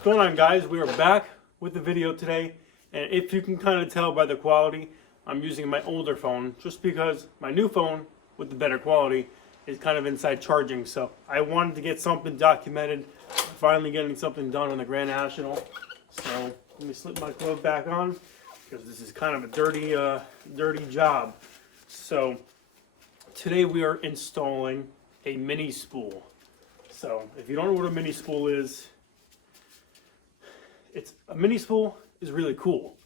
What's going on, guys? We are back with the video today, and if you can kind of tell by the quality, I'm using my older phone just because my new phone with the better quality is kind of inside charging. So I wanted to get something documented. I'm finally getting something done on the Grand National. So let me slip my glove back on because this is kind of a dirty job. So today we are installing a mini spool. So if you don't know what a mini spool is, a mini spool is really cool.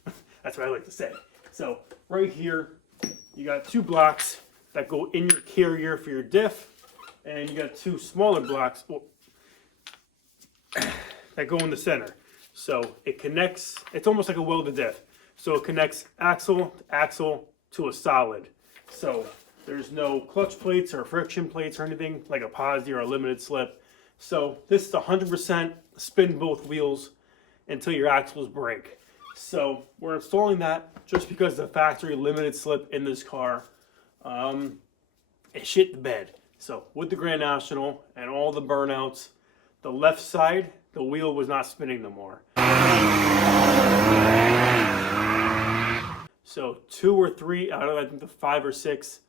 That's what I like to say. So right here, you got two blocks that go in your carrier for your diff, and you got two smaller blocks that go in the center. So it connects, it's almost like a welded diff. So it connects axle to axle to a solid. So there's no clutch plates or friction plates or anything like a Posdi or a limited slip. So this is 100% spin both wheels until your axles break. So we're installing that just because the factory limited slip in this car, it shit the bed. So with the Grand National and all the burnouts, the left side, the wheel was not spinning no more. So 2 or 3 out of I think the 5 or 6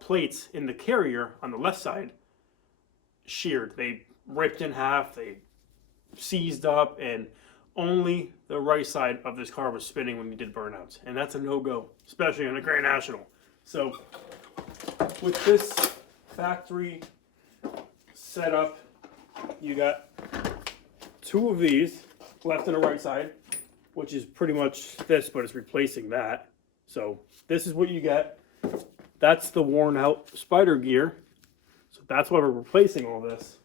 plates in the carrier on the left side sheared. They ripped in half, they seized up, and only the right side of this car was spinning when we did burnouts. And that's a no-go, especially on a Grand National. So with this factory setup, you got 2 of these, left and a right side, which is pretty much this, but it's replacing that. So this is what you get. That's the worn out spider gear. So that's why we're replacing all this.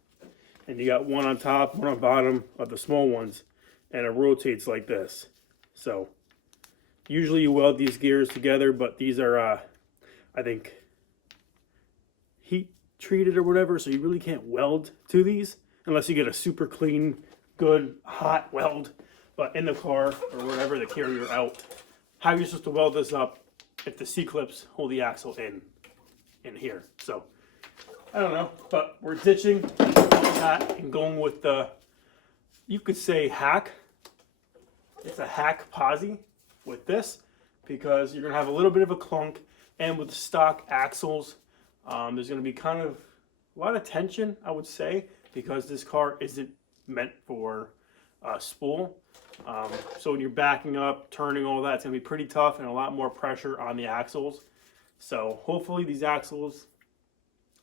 And you got one on top, one on bottom of the small ones, and it rotates like this. So usually you weld these gears together, but these are, I think, heat treated or whatever, so you really can't weld to these unless you get a super clean, good, hot weld. But in the car or wherever, the carrier out, how are you supposed to weld this up if the C-clips hold the axle in here? So I don't know, but we're ditching that and going with the, you could say hack. It's a hack Posdi with this because you're gonna have a little bit of a clunk, and with stock axles, there's gonna be kind of a lot of tension, I would say, because this car isn't meant for spool. So when you're backing up, turning, all that, it's gonna be pretty tough and a lot more pressure on the axles. So hopefully these axles,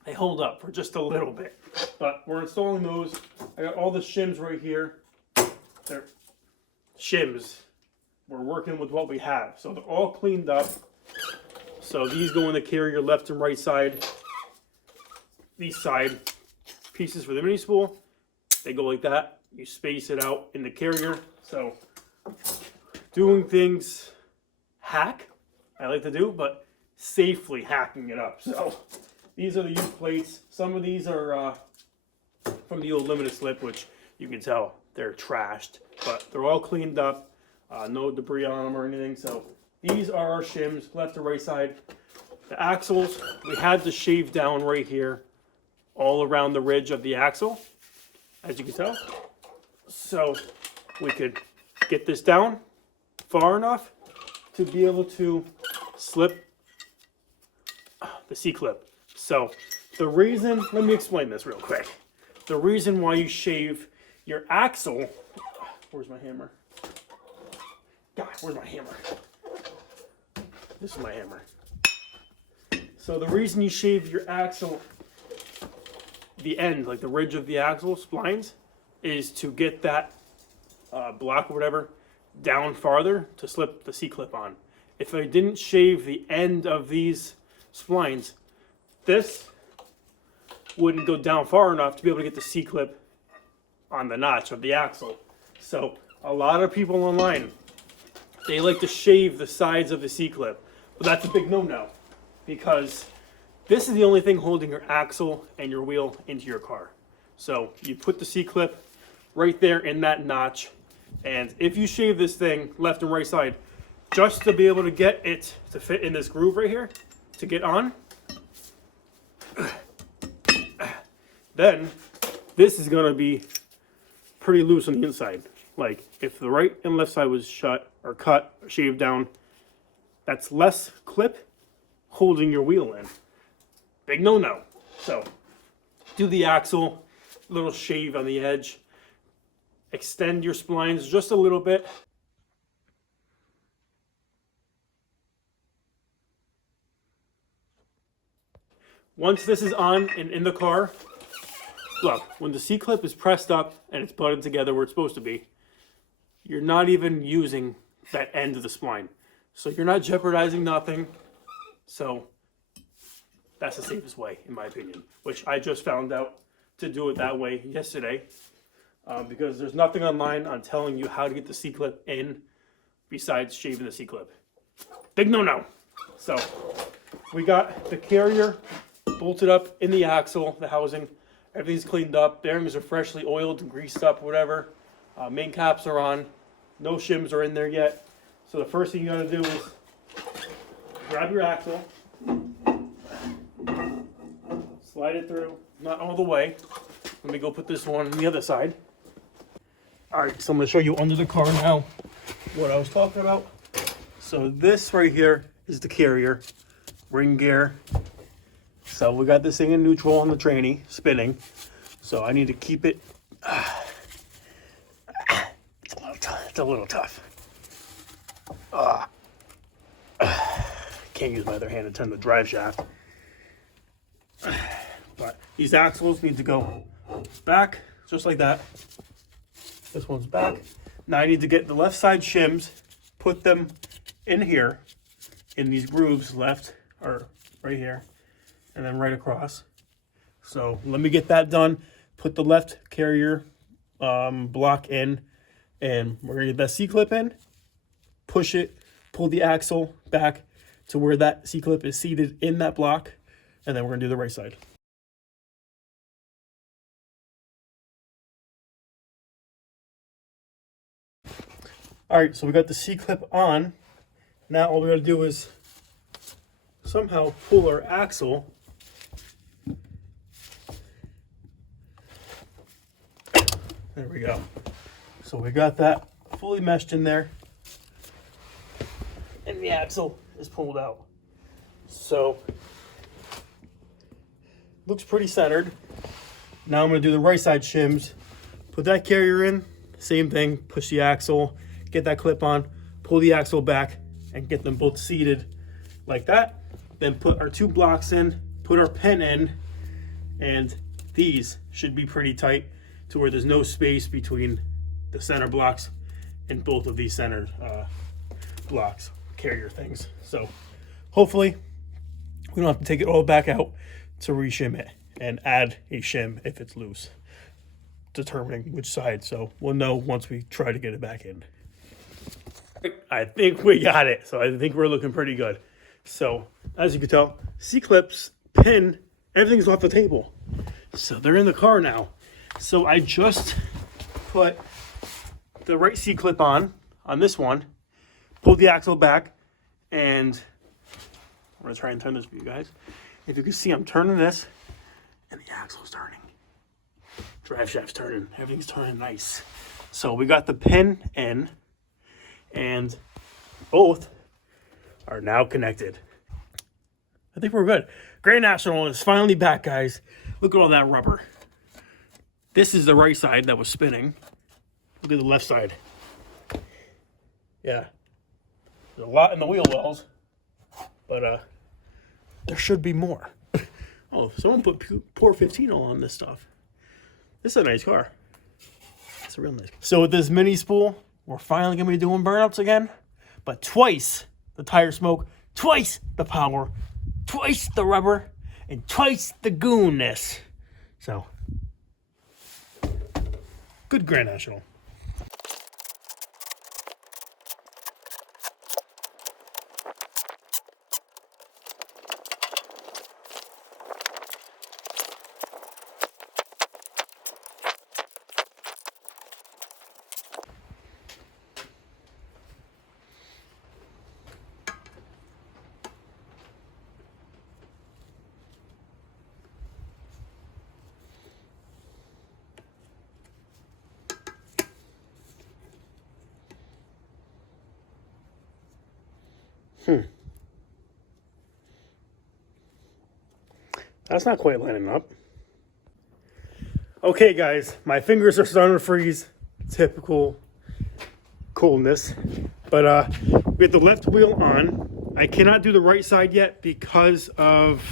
they hold up for just a little bit. But we're installing those. I got all the shims right here. They're shims. We're working with what we have. So they're all cleaned up. So these go in the carrier left and right side. These side pieces for the mini spool, they go like that. You space it out in the carrier. So doing things hack, I like to do, but safely hacking it up. So these are the used plates. Some of these are from the old limited slip, which you can tell they're trashed, but they're all cleaned up. No debris on them or anything. So these are our shims, left to right side. The axles, we had to shave down right here, all around the ridge of the axle, as you can tell. So we could get this down far enough to be able to slip the C-clip. So the reason, let me explain this real quick. The reason why you shave your axle, where's my hammer? God, where's my hammer? This is my hammer. So the reason you shave your axle, the end, like the ridge of the axle splines, is to get that block or whatever down farther to slip the C-clip on. If I didn't shave the end of these splines, this wouldn't go down far enough to be able to get the C-clip on the notch of the axle. So a lot of people online, they like to shave the sides of the C-clip, but that's a big no-no because this is the only thing holding your axle and your wheel into your car. So you put the C-clip right there in that notch, and if you shave this thing left and right side just to be able to get it to fit in this groove right here to get on, then this is going to be pretty loose on the inside. Like if the right and left side was shut or cut or shaved down, that's less clip holding your wheel in. Big no-no. So do the axle, little shave on the edge, extend your splines just a little bit. Once this is on and in the car, look, when the C-clip is pressed up and it's buttoned together where it's supposed to be, you're not even using that end of the spline. So you're not jeopardizing nothing. So that's the safest way, in my opinion, which I just found out to do it that way yesterday, because there's nothing online on telling you how to get the C-clip in besides shaving the C-clip. Big no-no. So we got the carrier bolted up in the axle, the housing. Everything's cleaned up. Bearings are freshly oiled and greased up, whatever. Main caps are on. No shims are in there yet. So the first thing you gotta do is grab your axle, slide it through, not all the way. Let me go put this one on the other side. All right, so I'm gonna show you under the car now what I was talking about. So this right here is the carrier, ring gear. So we got this thing in neutral on the tranny, spinning. So I need to keep it, it's a little tough. Can't use my other hand to turn the drive shaft. But these axles need to go back, just like that. This one's back. Now I need to get the left side shims, put them in here, in these grooves left, or right here, and then right across. So let me get that done. Put the left carrier block in, and we're gonna get that C-clip in, push it, pull the axle back to where that C-clip is seated in that block, and then we're gonna do the right side. All right, so we got the C-clip on. Now all we gotta do is somehow pull our axle there we go. So we got that fully meshed in there, and the axle is pulled out. So looks pretty centered. Now I'm gonna do the right side shims. Put that carrier in, same thing, push the axle, get that clip on, pull the axle back, and get them both seated like that. Then put our two blocks in, put our pin in, and these should be pretty tight to where there's no space between the center blocks and both of these centered blocks, carrier things. So hopefully we don't have to take it all back out to reshim it and add a shim if it's loose, determining which side. So we'll know once we try to get it back in. I think we got it. So I think we're looking pretty good. So as you can tell, C-clips, pin, everything's off the table. So they're in the car now. So I just put the right C-clip on this one, pulled the axle back, and I'm gonna try and turn this for you guys. If you can see, I'm turning this, and the axle's turning. Drive shaft's turning, everything's turning nice. So we got the pin in, and both are now connected. I think we're good. Grand National is finally back, guys. Look at all that rubber. This is the right side that was spinning. Look at the left side. Yeah. There's a lot in the wheel wells, but there should be more. Oh, someone put Port 15 on this stuff. This is a nice car. It's a real nice car. So with this mini spool, we're finally gonna be doing burnouts again, but twice the tire smoke, twice the power, twice the rubber, and twice the goonness. So, good Grand National. That's not quite lining up. Okay, guys, my fingers are starting to freeze. Typical coldness. But we have the left wheel on. I cannot do the right side yet because of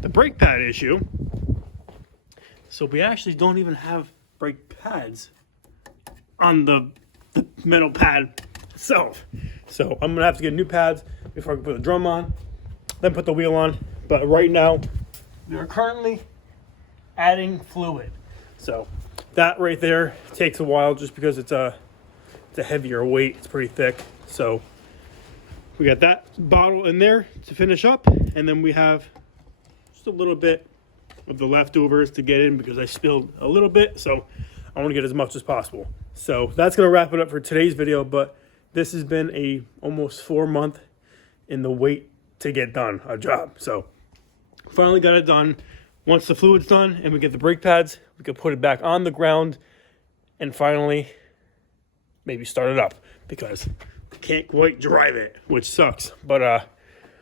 the brake pad issue. So we actually don't even have brake pads on the metal pad itself. So I'm gonna have to get new pads before I can put the drum on, then put the wheel on. But right now, we are currently adding fluid. So that right there takes a while just because it's a heavier weight. It's pretty thick. So we got that bottle in there to finish up, and then we have just a little bit of the leftovers to get in because I spilled a little bit. So I want to get as much as possible. So that's going to wrap it up for today's video, but this has been a almost 4 month in the wait to get done a job. So finally got it done. Once the fluid's done and we get the brake pads, we can put it back on the ground and finally maybe start it up because I can't quite drive it, which sucks. But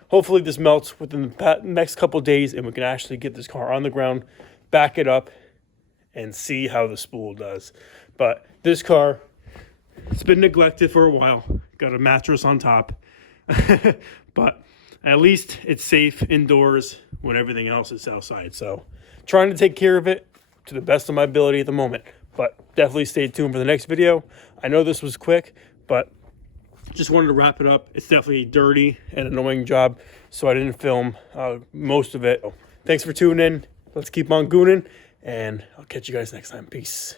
hopefully this melts within the next couple of days and we can actually get this car on the ground, back it up, and see how the spool does. But this car, it's been neglected for a while. Got a mattress on top. But at least it's safe indoors when everything else is outside. So trying to take care of it to the best of my ability at the moment. But definitely stay tuned for the next video. I know this was quick, but just wanted to wrap it up. It's definitely a dirty and annoying job, so I didn't film most of it. Thanks for tuning in. Let's keep on gooning, and I'll catch you guys next time. Peace.